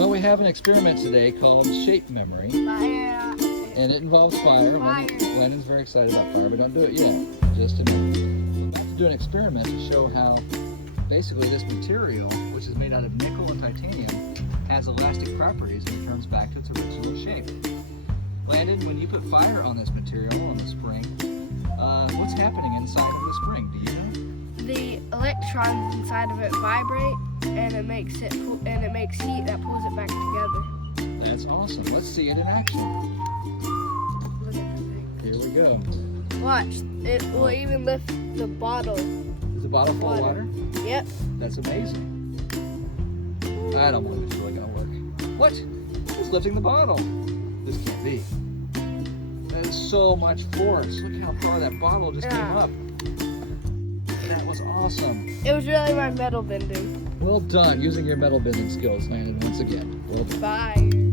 Well, we have an experiment today called shape memory, Fire. and it involves fire. Landon's very excited about fire, but don't do it yet. Just a minute. We're about to do an experiment to show how basically this material, which is made out of nickel and titanium, has elastic properties and returns back to its original shape. Landon, when you put fire on this material, on the spring, what's happening inside of the spring? Do you know? The electrons inside of it vibrate, and it makes heat that pulls it back together. That's awesome. Let's see it in action. Look at that thing. Here we go. Watch, it will even lift the bottle. Is the bottle full of water? Yep. That's amazing. I don't believe it's really gonna work. What? It's lifting the bottle. This can't be. That is so much force. Look how far that bottle just came up. That was awesome. It was really my metal bending. Well done, using your metal bending skills, Landon, once again. Well done. Fire.